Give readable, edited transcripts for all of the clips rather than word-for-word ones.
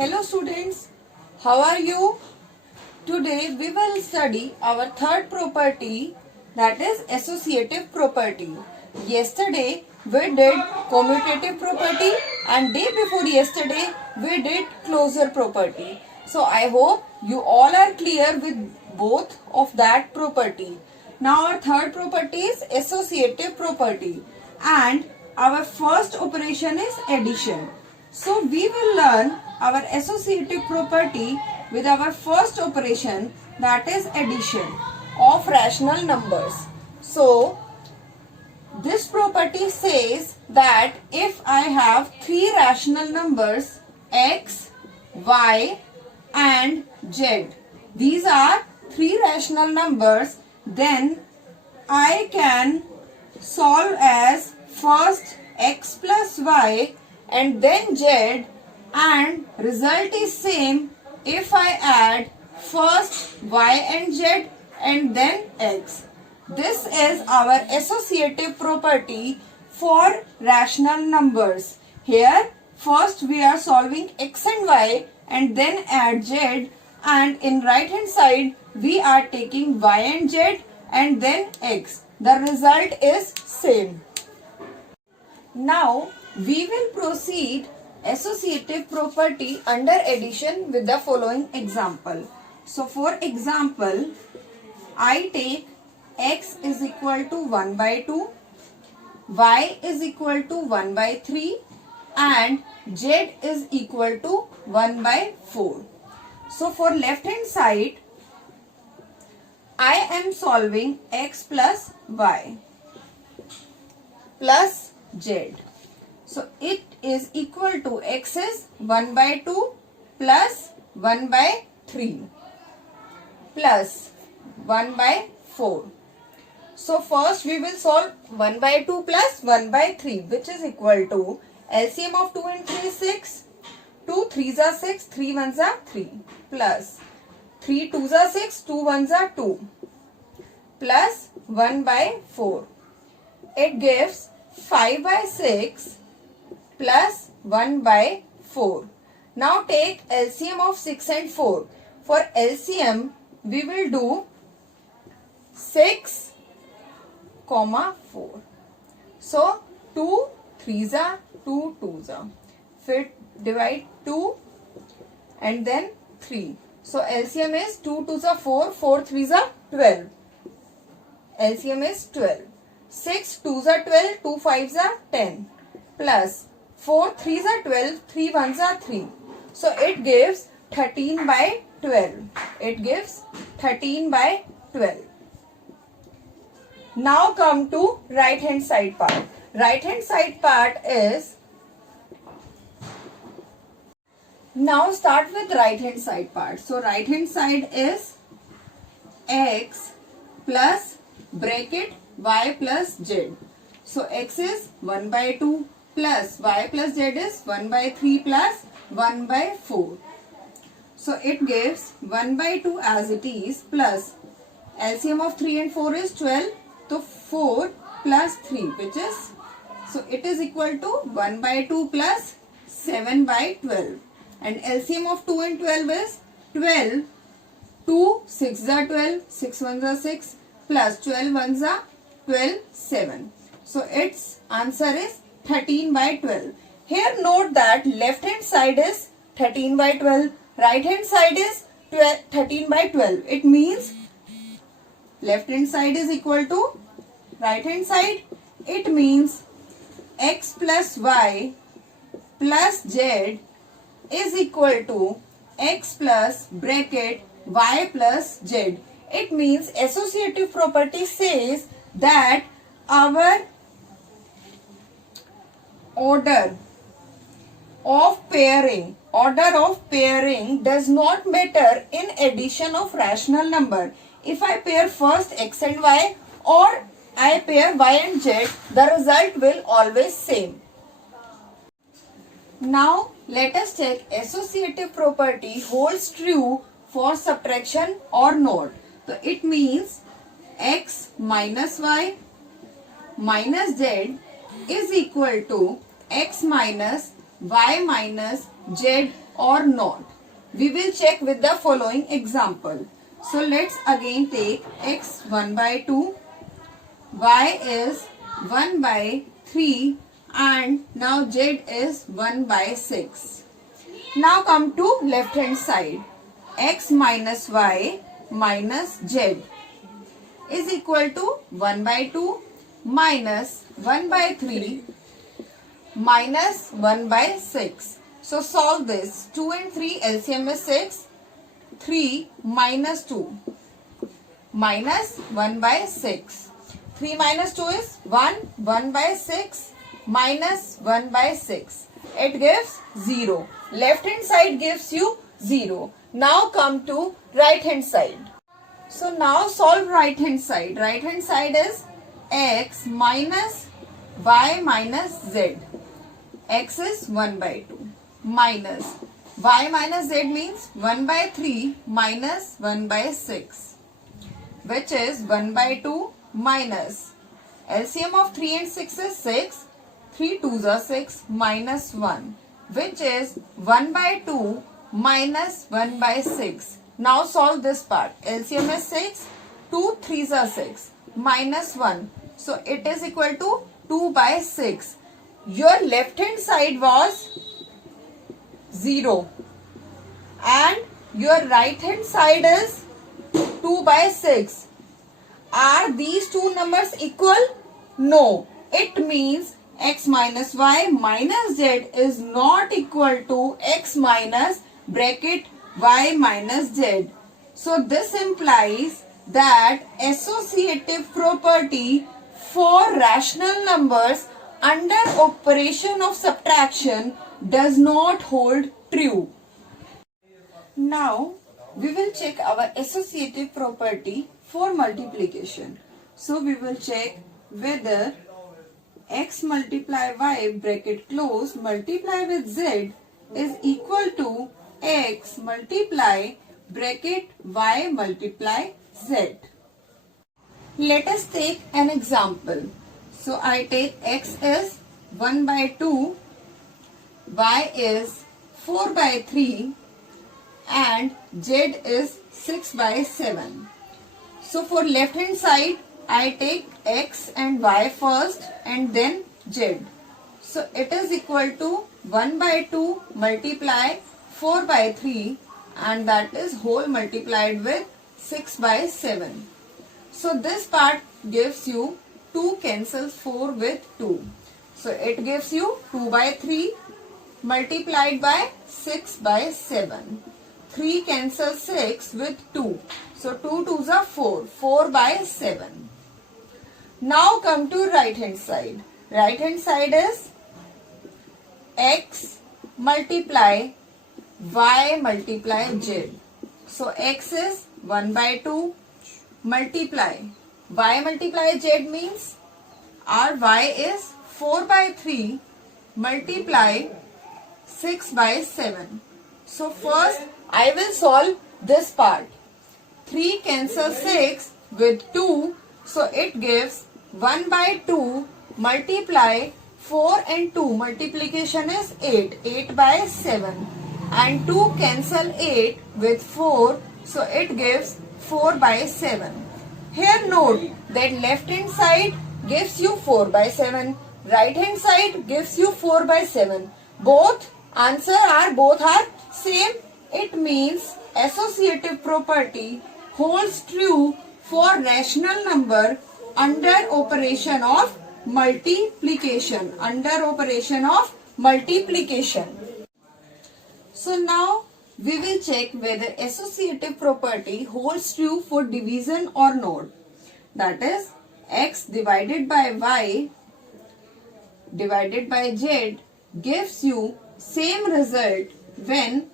Hello students, how are you? Today we will study our third property, that is associative property. Yesterday we did commutative property and day before yesterday we did closure property. So I hope you all are clear with both of that property. Now our third property is associative property and our first operation is addition. So we will learn our associative property with our first operation, that is addition of rational numbers. So this property says that if I have three rational numbers x, y and z, these are three rational numbers, then I can solve as first x plus y and then z, and result is same if I add first y and z and then x. This is our associative property for rational numbers. Here first we are solving x and y and then add z, and in right hand side we are taking y and z and then x. The result is same. Now we will proceed associative property under addition with the following example. So for example, I take x is equal to 1 by 2, y is equal to 1 by 3 and z is equal to 1 by 4. So for left hand side, I am solving x plus y plus z. So it is equal to x is 1 by 2 plus 1 by 3 plus 1 by 4. So first we will solve 1 by 2 plus 1 by 3, which is equal to LCM of 2 and 3 is 6. 2 3s are 6, 3 1s are 3 plus 3 2s are 6, 2 1s are 2 plus 1 by 4. It gives 5 by 6 plus 1 by 4. Now take LCM of 6 and 4. For LCM we will do 6, 4. So 2 3s are 2 2s are. Fit divide 2 and then 3. So LCM is 2 2s are 4, 4 3s are 12. LCM is 12. 6 2s are 12, 2 5s are 10 plus 4 3s are 12, 3 1s are 3. So it gives 13 by 12. It gives 13 by 12. Now come to right hand side part. Right hand side part is, now start with right hand side part. So right hand side is x plus bracket y plus z. So x is 1 by 2 plus y plus z is 1 by 3 plus 1 by 4. So it gives 1 by 2 as it is plus LCM of 3 and 4 is 12. So 4 plus 3, which is, so it is equal to 1 by 2 plus 7 by 12. And LCM of 2 and 12 is 12. 2 6 are 12, 6 1s are 6 plus 12 1s are 12, 7. So its answer is 13 by 12. Here note that left hand side is 13 by 12, right hand side is 13 by 12. It means left hand side is equal to right hand side. It means x plus y plus z is equal to x plus bracket y plus z. It means associative property says that our order of pairing does not matter in addition of rational number. If I pair first x and y or I pair y and z, the result will always same. Now let us check associative property holds true for subtraction or not. So it means x minus y minus z is equal to x minus y minus z or not? We will check with the following example. So let's again take x 1 by 2, y is 1 by 3 and now z is 1 by 6. Now come to left hand side. X minus y minus z is equal to 1 by 2 minus 1 by 3 minus 1 by 6. So solve this. 2 and 3 LCM is 6. 3 minus 2 minus 1 by 6. 3 minus 2 is 1. 1 by 6 minus 1 by 6. It gives 0. Left hand side gives you 0. Now come to right hand side. So now solve right hand side. Right hand side is x minus y minus z. X is 1 by 2 minus y minus z means 1 by 3 minus 1 by 6, which is 1 by 2 minus LCM of 3 and 6 is 6. 3 2s are 6 minus 1, which is 1 by 2 minus 1 by 6. Now solve this part. LCM is 6. 2 3s are 6 minus 1. So it is equal to 2 by 6. Your left hand side was 0 and your right hand side is 2 by 6. Are these two numbers equal? No. It means x minus y minus z is not equal to x minus bracket y minus z. So this implies that associative property for rational numbers under operation of subtraction does not hold true. Now we will check our associative property for multiplication. So we will check whether x multiply y bracket close multiply with z is equal to x multiply bracket y multiply z. Let us take an example. So I take x is 1 by 2, y is 4 by 3 and z is 6 by 7. So for left hand side I take x and y first and then z. So it is equal to 1 by 2 multiply 4 by 3 and that is whole multiplied with 6 by 7. So this part gives you 2 cancels 4 with 2. So it gives you 2 by 3 multiplied by 6 by 7. 3 cancels 6 with 2. So 2 2s are 4. 4 by 7. Now come to right hand side. Right hand side is x multiply y multiply z. So x is 1 by 2 multiply y multiply z means our y is 4 by 3 multiply 6 by 7. So first I will solve this part. 3 cancels 6 with 2. So it gives 1 by 2 multiply 4 and 2 multiplication is 8. 8 by 7 and 2 cancel 8 with 4. So it gives 4 by 7. Here note that left hand side gives you 4 by 7. Right hand side gives you 4 by 7. Both are same. It means associative property holds true for rational number under operation of multiplication. So now we will check whether associative property holds true for division or not. That is x divided by y divided by z gives you same result when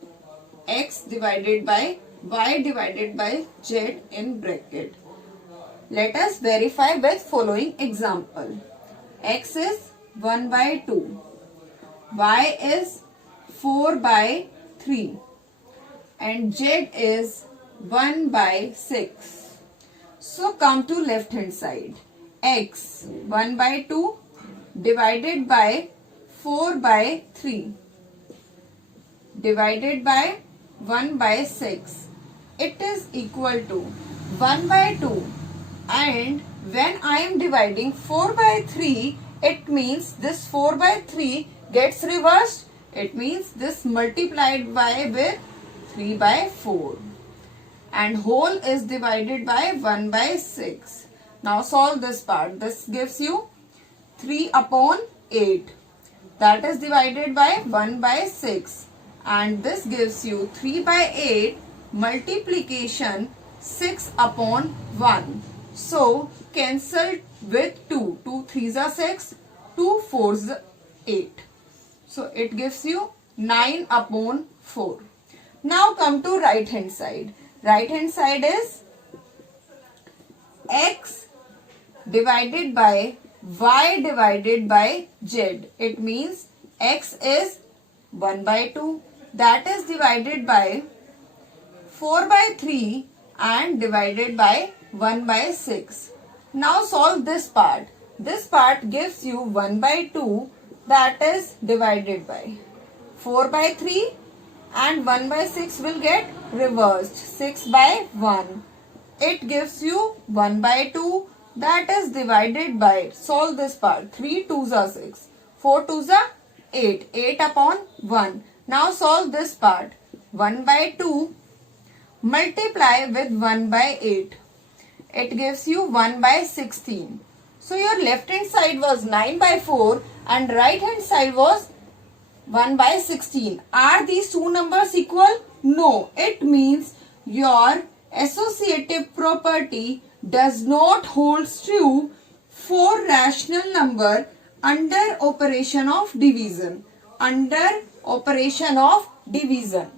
x divided by y divided by z in bracket. Let us verify with following example. X is 1 by 2. Y is 4 by 3. And z is 1 by 6. So come to left hand side. X 1 by 2 divided by 4 by 3. divided by 1 by 6. It is equal to 1 by 2. And when I am dividing 4 by 3, it means this 4 by 3 gets reversed. It means this multiplied by with 3 by 4. And whole is divided by 1 by 6. Now solve this part. This gives you 3 upon 8. That is divided by 1 by 6. And this gives you 3 by 8 multiplication 6 upon 1. So cancel with 2. 2 3s are 6. 2 4s are 8. So it gives you 9 upon 4. Now come to right hand side. Right hand side is x divided by y divided by z. It means x is 1 by 2. That is divided by 4 by 3 and divided by 1 by 6. Now solve this part. This part gives you 1 by 2, that is divided by 4 by 3 and 1 by 6 will get reversed. 6 by 1. It gives you 1 by 2, that is divided by, solve this part, 3 2s are 6, 4 2s are 8, 8 upon 1. Now solve this part. 1 by 2 multiply with 1 by 8. It gives you 1 by 16. So your left hand side was 9 by 4 and right hand side was 1 by 16. Are these two numbers equal? No. It means your associative property does not hold true for rational number under operation of division. Under operation of division.